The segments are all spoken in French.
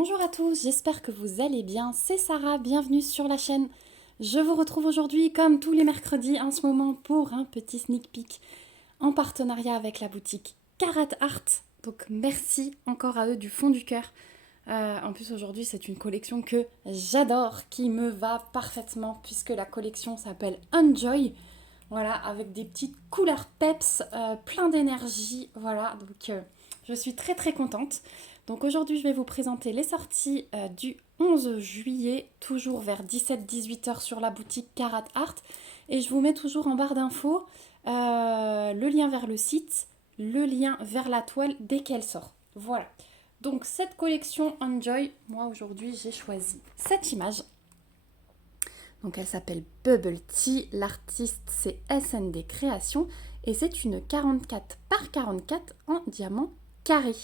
Bonjour à tous, j'espère que vous allez bien. C'est Sarah, bienvenue sur la chaîne. Je vous retrouve aujourd'hui, comme tous les mercredis en ce moment, pour un petit sneak peek en partenariat avec la boutique Karat Art. Donc merci encore à eux du fond du cœur. En plus aujourd'hui c'est une collection que j'adore, qui me va parfaitement puisque la collection s'appelle Enjoy. Voilà, avec des petites couleurs peps, plein d'énergie. Voilà, donc je suis très très contente. Donc aujourd'hui, je vais vous présenter les sorties du 11 juillet, toujours vers 17-18 heures sur la boutique Karat Art. Et je vous mets toujours en barre d'infos le lien vers le site, le lien vers la toile dès qu'elle sort. Voilà. Donc cette collection Enjoy, moi aujourd'hui j'ai choisi cette image. Donc elle s'appelle Bubble Tea, l'artiste c'est SND Création et c'est une 44 par 44 en diamant carré.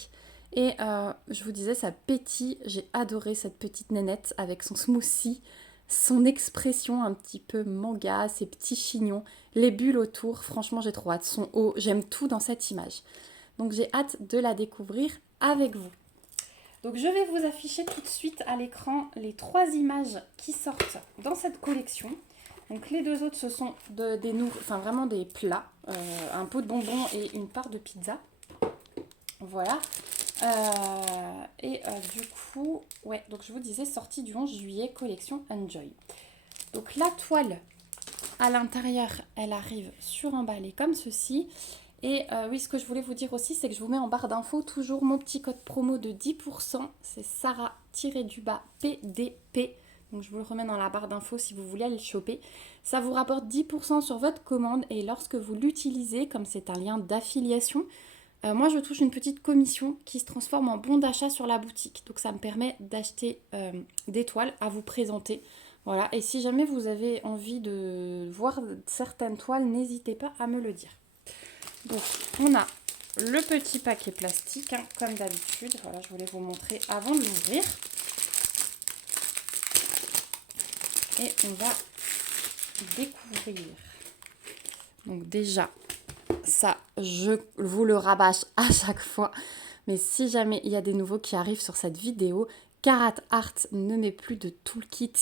Et je vous disais, ça pétille, j'ai adoré cette petite nénette avec son smoothie, son expression un petit peu manga, ses petits chignons, les bulles autour, franchement j'ai trop hâte, son haut, j'aime tout dans cette image. Donc j'ai hâte de la découvrir avec vous. Donc je vais vous afficher tout de suite à l'écran les 3 images qui sortent dans cette collection. Donc les 2 autres ce sont vraiment des plats, un pot de bonbons et une part de pizza. Voilà. Du coup, ouais, donc je vous disais sortie du 11 juillet, collection Enjoy. Donc la toile à l'intérieur, elle arrive suremballée comme ceci. Et oui, ce que je voulais vous dire aussi, c'est que je vous mets en barre d'infos toujours mon petit code promo de 10%. C'est Sarah-PDP. Donc je vous le remets dans la barre d'infos si vous voulez aller le choper. Ça vous rapporte 10% sur votre commande et lorsque vous l'utilisez, comme c'est un lien d'affiliation, moi je touche une petite commission qui se transforme en bon d'achat sur la boutique. Donc ça me permet d'acheter des toiles à vous présenter. Voilà, et si jamais vous avez envie de voir certaines toiles, n'hésitez pas à me le dire. Donc, on a le petit paquet plastique, hein, comme d'habitude. Voilà, je voulais vous montrer avant de l'ouvrir. Et on va découvrir. Donc déjà, ça, je vous le rabâche à chaque fois. Mais si jamais il y a des nouveaux qui arrivent sur cette vidéo, Karat Art ne met plus de toolkit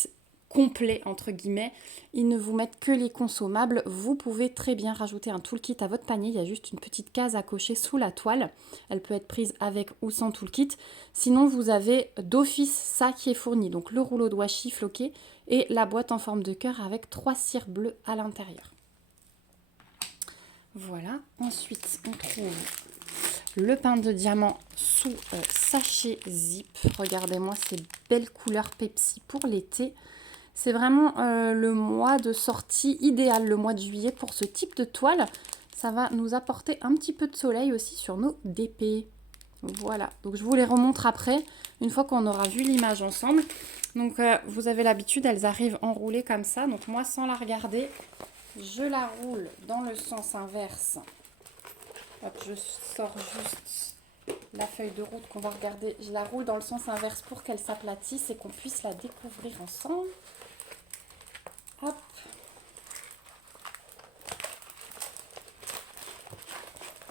complet entre guillemets, ils ne vous mettent que les consommables. Vous pouvez très bien rajouter un toolkit à votre panier, il y a juste une petite case à cocher sous la toile, elle peut être prise avec ou sans toolkit. Sinon vous avez d'office ça qui est fourni, donc le rouleau de washi floqué et la boîte en forme de cœur avec 3 cires bleues à l'intérieur. Voilà, ensuite on trouve le pain de diamant sous sachet zip. Regardez-moi ces belles couleurs Pepsi pour l'été. C'est vraiment le mois de sortie idéal, le mois de juillet pour ce type de toile. Ça va nous apporter un petit peu de soleil aussi sur nos DP. Voilà, donc je vous les remontre après, une fois qu'on aura vu l'image ensemble. Donc vous avez l'habitude, elles arrivent enroulées comme ça. Donc moi, sans la regarder, je la roule dans le sens inverse. Hop, je sors juste la feuille de route qu'on va regarder. Je la roule dans le sens inverse pour qu'elle s'aplatisse et qu'on puisse la découvrir ensemble. Hop.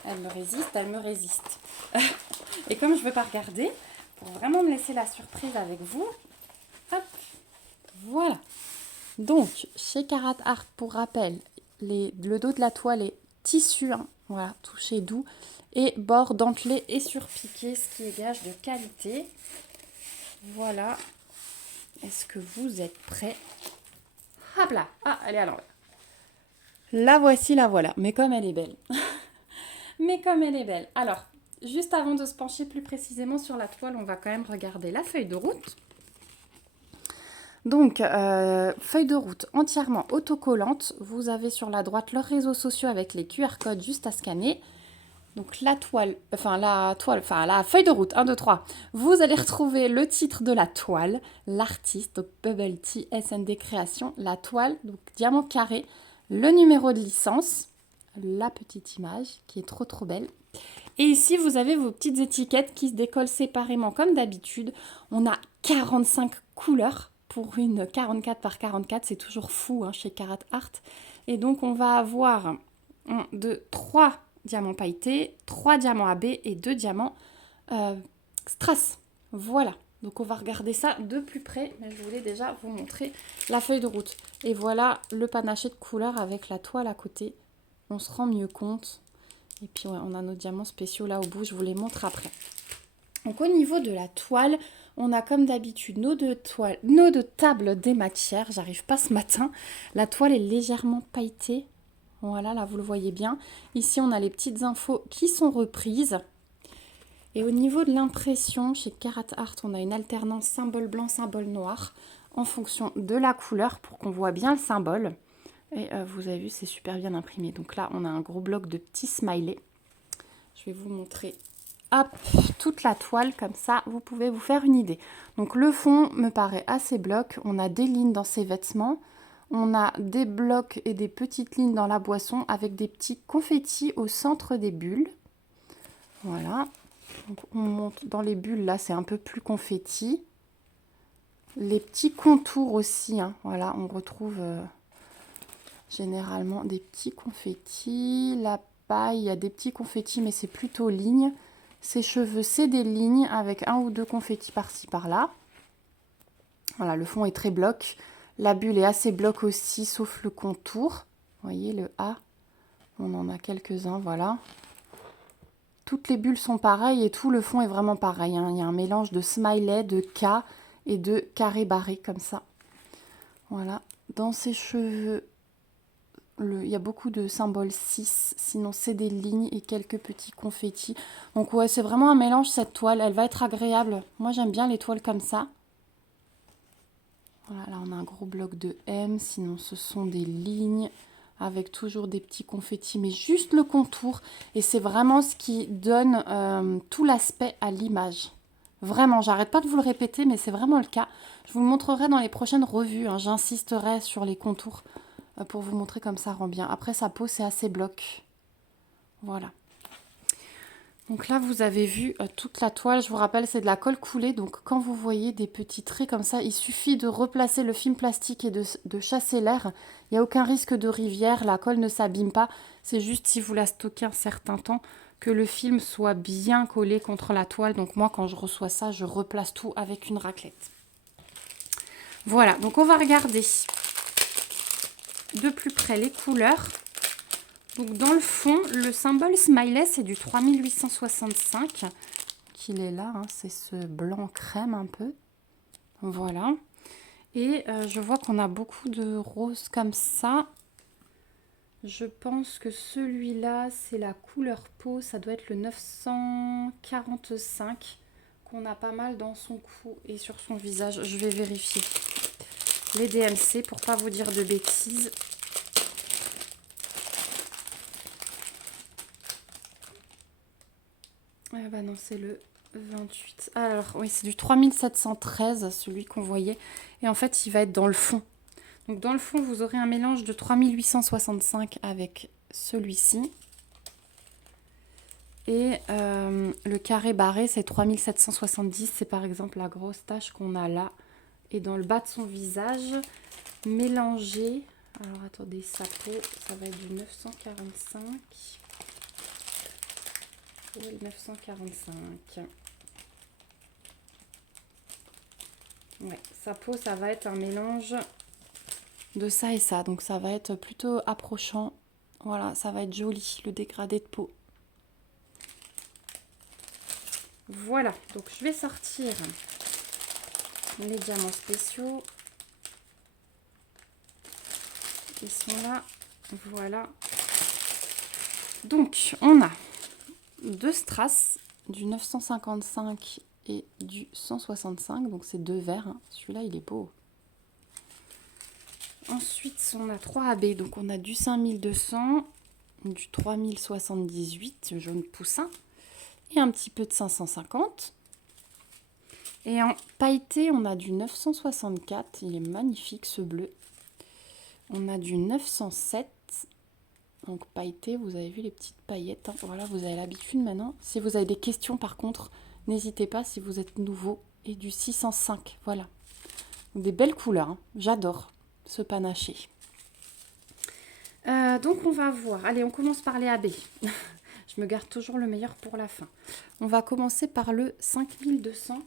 Elle me résiste, elle me résiste. Et comme je ne veux pas regarder, pour vraiment me laisser la surprise avec vous, hop, voilà. Donc, chez Karat Art, pour rappel, le dos de la toile est tissu, hein, voilà, touché doux, et bord dentelé et surpiqué, ce qui est gage de qualité. Voilà. Est-ce que vous êtes prêts? Hop là. Ah, elle est à l'envers. La voici, la voilà. Mais comme elle est belle. Mais comme elle est belle. Alors, juste avant de se pencher plus précisément sur la toile, on va quand même regarder la feuille de route. Donc, feuille de route entièrement autocollante. Vous avez sur la droite leurs réseaux sociaux avec les QR codes juste à scanner. Donc la feuille de route, 1, 2, 3. Vous allez retrouver le titre de la toile, l'artiste, donc Bubble Tea SND Création, la toile, donc diamant carré, le numéro de licence, la petite image qui est trop trop belle. Et ici, vous avez vos petites étiquettes qui se décollent séparément comme d'habitude. On a 45 couleurs pour une 44 par 44, c'est toujours fou hein, chez Karat Art. Et donc on va avoir 1, 2, 3 diamants pailletés, 3 diamants AB et 2 diamants strass. Voilà. Donc on va regarder ça de plus près, mais je voulais déjà vous montrer la feuille de route. Et voilà le panaché de couleur avec la toile à côté. On se rend mieux compte. Et puis ouais, on a nos diamants spéciaux là au bout, je vous les montre après. Donc au niveau de la toile, on a comme d'habitude nos deux tables des matières. J'arrive pas ce matin. La toile est légèrement pailletée. Voilà, là vous le voyez bien. Ici on a les petites infos qui sont reprises. Et au niveau de l'impression, chez Carat Art, on a une alternance symbole blanc, symbole noir en fonction de la couleur pour qu'on voit bien le symbole. Et vous avez vu, c'est super bien imprimé. Donc là, on a un gros bloc de petits smileys. Je vais vous montrer, hop, toute la toile, comme ça, vous pouvez vous faire une idée. Donc le fond me paraît assez bloc. On a des lignes dans ses vêtements. On a des blocs et des petites lignes dans la boisson avec des petits confettis au centre des bulles. Voilà. Donc on monte dans les bulles, là c'est un peu plus confetti. Les petits contours aussi, hein. Voilà, on retrouve généralement des petits confettis. La paille, il y a des petits confettis, mais c'est plutôt ligne. Ses cheveux, c'est des lignes avec un ou deux confettis par-ci par-là. Voilà, le fond est très bloc. La bulle est assez bloc aussi, sauf le contour. Vous voyez le A, on en a quelques-uns, voilà. Toutes les bulles sont pareilles et tout le fond est vraiment pareil, hein. Il y a un mélange de smiley, de K et de carré barré comme ça. Voilà. Dans ses cheveux, il y a beaucoup de symboles 6. Sinon, c'est des lignes et quelques petits confettis. Donc ouais, c'est vraiment un mélange cette toile. Elle va être agréable. Moi, j'aime bien les toiles comme ça. Voilà, là, on a un gros bloc de M. Sinon, ce sont des lignes avec toujours des petits confettis, mais juste le contour. Et c'est vraiment ce qui donne tout l'aspect à l'image. Vraiment, j'arrête pas de vous le répéter, mais c'est vraiment le cas. Je vous le montrerai dans les prochaines revues, hein. J'insisterai sur les contours pour vous montrer comme ça rend bien. Après, sa peau, c'est assez bloc. Voilà. Donc là, vous avez vu toute la toile. Je vous rappelle, c'est de la colle coulée. Donc quand vous voyez des petits traits comme ça, il suffit de replacer le film plastique et de chasser l'air. Il n'y a aucun risque de rivière. La colle ne s'abîme pas. C'est juste si vous la stockez un certain temps que le film soit bien collé contre la toile. Donc moi, quand je reçois ça, je replace tout avec une raclette. Voilà, donc on va regarder de plus près les couleurs. Donc dans le fond, le symbole smiley, c'est du 3865. Qu'il est là, hein, c'est ce blanc crème un peu. Voilà. Et je vois qu'on a beaucoup de roses comme ça. Je pense que celui-là, c'est la couleur peau. Ça doit être le 945 qu'on a pas mal dans son cou et sur son visage. Je vais vérifier les DMC pour pas vous dire de bêtises. Ah bah non, c'est le 28. Alors, oui, c'est du 3713, celui qu'on voyait. Et en fait, il va être dans le fond. Donc, dans le fond, vous aurez un mélange de 3865 avec celui-ci. Et le carré barré, c'est 3770. C'est par exemple la grosse tache qu'on a là. Et dans le bas de son visage, mélangé. Alors, attendez, sa peau, ça va être du 945. Et le 945. Ouais, sa peau, ça va être un mélange de ça et ça. Donc ça va être plutôt approchant. Voilà, ça va être joli, le dégradé de peau. Voilà, donc je vais sortir les diamants spéciaux. Ils sont là. Voilà. Donc, on a deux strass, du 955 et du 165. Donc, c'est deux verts, hein. Celui-là, il est beau. Ensuite, on a 3 AB. Donc, on a du 5200, du 3078, jaune poussin, et un petit peu de 550. Et en pailleté, on a du 964. Il est magnifique, ce bleu. On a du 907. Donc pailleté, vous avez vu les petites paillettes, hein. Voilà, vous avez l'habitude maintenant. Si vous avez des questions par contre, n'hésitez pas si vous êtes nouveau. Et du 605, voilà. Donc, des belles couleurs, hein. J'adore ce panaché. Donc on va voir. Allez, on commence par les AB. Je me garde toujours le meilleur pour la fin. On va commencer par le 5200.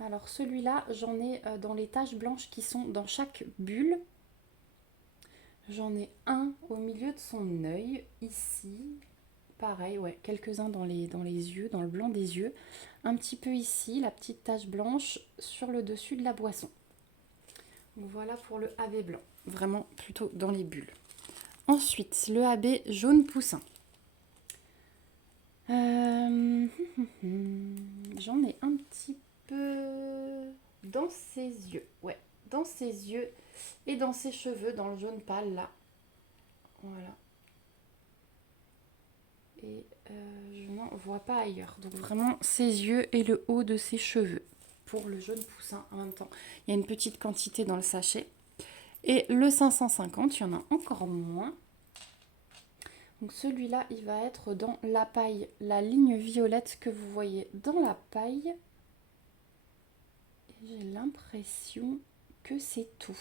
Alors celui-là, j'en ai dans les taches blanches qui sont dans chaque bulle. J'en ai un au milieu de son œil, ici. Pareil, ouais, quelques-uns dans les yeux, dans le blanc des yeux. Un petit peu ici, la petite tache blanche sur le dessus de la boisson. Donc voilà pour le AB blanc, vraiment plutôt dans les bulles. Ensuite, le AB jaune poussin. J'en ai un petit peu dans ses yeux, ouais, dans ses yeux et dans ses cheveux, dans le jaune pâle là. Voilà. Et je n'en vois pas ailleurs. Donc vraiment ses yeux et le haut de ses cheveux pour le jaune poussin en même temps. Il y a une petite quantité dans le sachet. Et le 550, il y en a encore moins. Donc celui-là, il va être dans la paille, la ligne violette que vous voyez dans la paille. J'ai l'impression que c'est tout.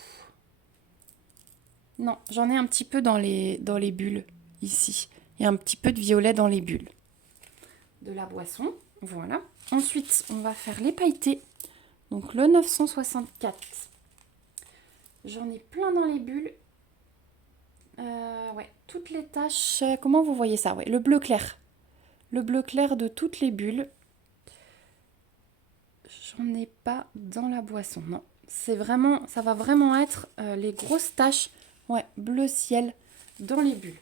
Non, j'en ai un petit peu dans les bulles, ici. Il y a un petit peu de violet dans les bulles de la boisson. Voilà. Ensuite, on va faire les pailletés. Donc le 964. J'en ai plein dans les bulles. Ouais, toutes les taches. Comment vous voyez ça? Ouais, le bleu clair. Le bleu clair de toutes les bulles. J'en ai pas dans la boisson, non. C'est vraiment, ça va vraiment être les grosses taches, ouais, bleu ciel dans les bulles.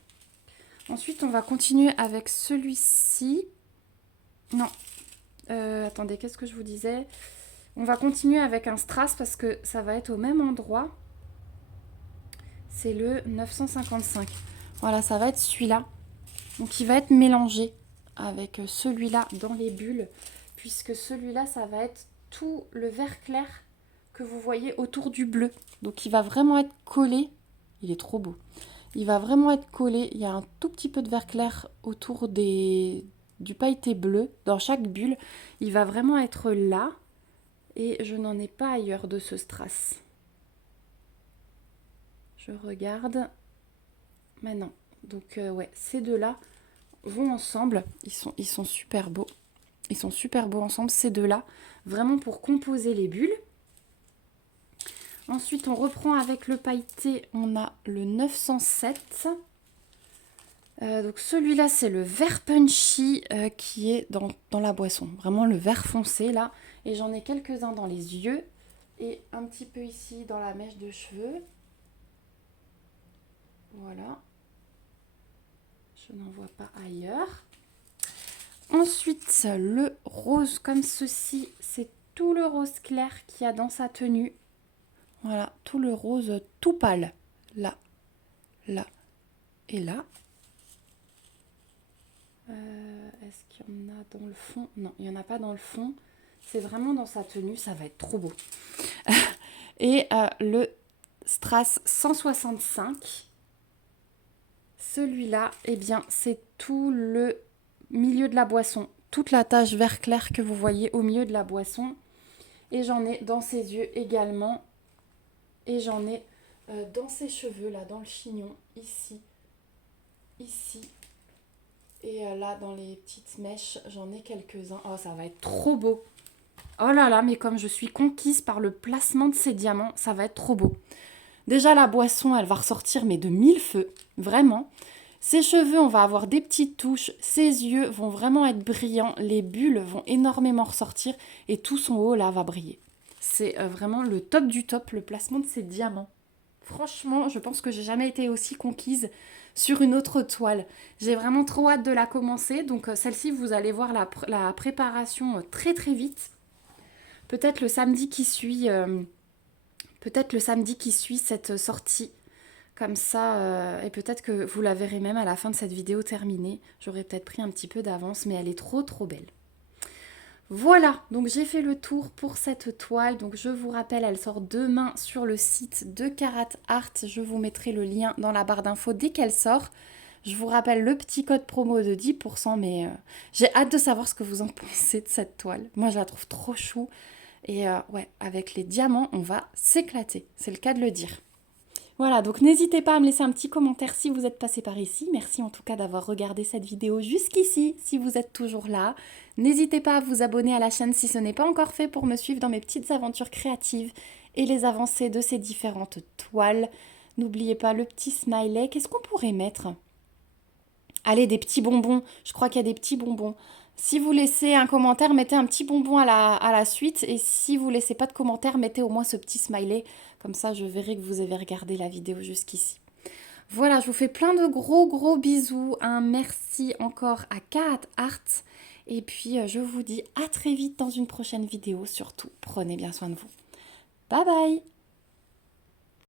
Ensuite, on va continuer avec celui-ci. Non, attendez, qu'est-ce que je vous disais? On va continuer avec un strass parce que ça va être au même endroit. C'est le 955. Voilà, ça va être celui-là. Donc, il va être mélangé avec celui-là dans les bulles, puisque celui-là, ça va être tout le vert clair que vous voyez autour du bleu. Donc, il va vraiment être collé. Il est trop beau. Il va vraiment être collé. Il y a un tout petit peu de vert clair autour du pailleté bleu dans chaque bulle. Il va vraiment être là. Et je n'en ai pas ailleurs de ce strass. Je regarde. Mais non. Donc, ouais, ces deux-là vont ensemble. Ils sont super beaux. Ils sont super beaux ensemble, ces deux-là. Vraiment pour composer les bulles. Ensuite, on reprend avec le pailleté. On a le 907. Donc celui-là, c'est le vert punchy qui est dans la boisson. Vraiment le vert foncé, là. Et j'en ai quelques-uns dans les yeux. Et un petit peu ici dans la mèche de cheveux. Voilà. Je n'en vois pas ailleurs. Ensuite, le rose comme ceci, c'est tout le rose clair qu'il y a dans sa tenue. Voilà, tout le rose tout pâle. Là, là et là. Est-ce qu'il y en a dans le fond? Non, il n'y en a pas dans le fond. C'est vraiment dans sa tenue, ça va être trop beau. Et le strass 165. Celui-là, eh bien, c'est tout le milieu de la boisson. Toute la tache vert clair que vous voyez au milieu de la boisson. Et j'en ai dans ses yeux également. Et j'en ai dans ses cheveux, là, dans le chignon, ici. Ici. Et là, dans les petites mèches, j'en ai quelques-uns. Oh, ça va être trop beau. Oh là là, mais comme je suis conquise par le placement de ces diamants, ça va être trop beau. Déjà, la boisson, elle va ressortir, mais de mille feux. Vraiment. Ses cheveux, on va avoir des petites touches. Ses yeux vont vraiment être brillants. Les bulles vont énormément ressortir. Et tout son haut, là, va briller. C'est vraiment le top du top, le placement de ces diamants. Franchement, je pense que j'ai jamais été aussi conquise sur une autre toile. J'ai vraiment trop hâte de la commencer. Donc celle-ci, vous allez voir la préparation très très vite. Peut-être le samedi qui suit cette sortie. Comme ça, et peut-être que vous la verrez même à la fin de cette vidéo terminée. J'aurais peut-être pris un petit peu d'avance, mais elle est trop trop belle. Voilà, donc j'ai fait le tour pour cette toile. Donc je vous rappelle, elle sort demain sur le site de Carat Art. Je vous mettrai le lien dans la barre d'infos dès qu'elle sort. Je vous rappelle le petit code promo de 10%, mais j'ai hâte de savoir ce que vous en pensez de cette toile. Moi, je la trouve trop chou. Et ouais, avec les diamants, on va s'éclater. C'est le cas de le dire. Voilà, donc n'hésitez pas à me laisser un petit commentaire si vous êtes passé par ici. Merci en tout cas d'avoir regardé cette vidéo jusqu'ici, si vous êtes toujours là. N'hésitez pas à vous abonner à la chaîne si ce n'est pas encore fait pour me suivre dans mes petites aventures créatives et les avancées de ces différentes toiles. N'oubliez pas le petit smiley. Qu'est-ce qu'on pourrait mettre? Allez, des petits bonbons. Je crois qu'il y a des petits bonbons. Si vous laissez un commentaire, mettez un petit bonbon à la suite. Et si vous laissez pas de commentaire, mettez au moins ce petit smiley. Comme ça, je verrai que vous avez regardé la vidéo jusqu'ici. Voilà, je vous fais plein de gros bisous. Un merci encore à Kat Art. Et puis, je vous dis à très vite dans une prochaine vidéo. Surtout, prenez bien soin de vous. Bye bye!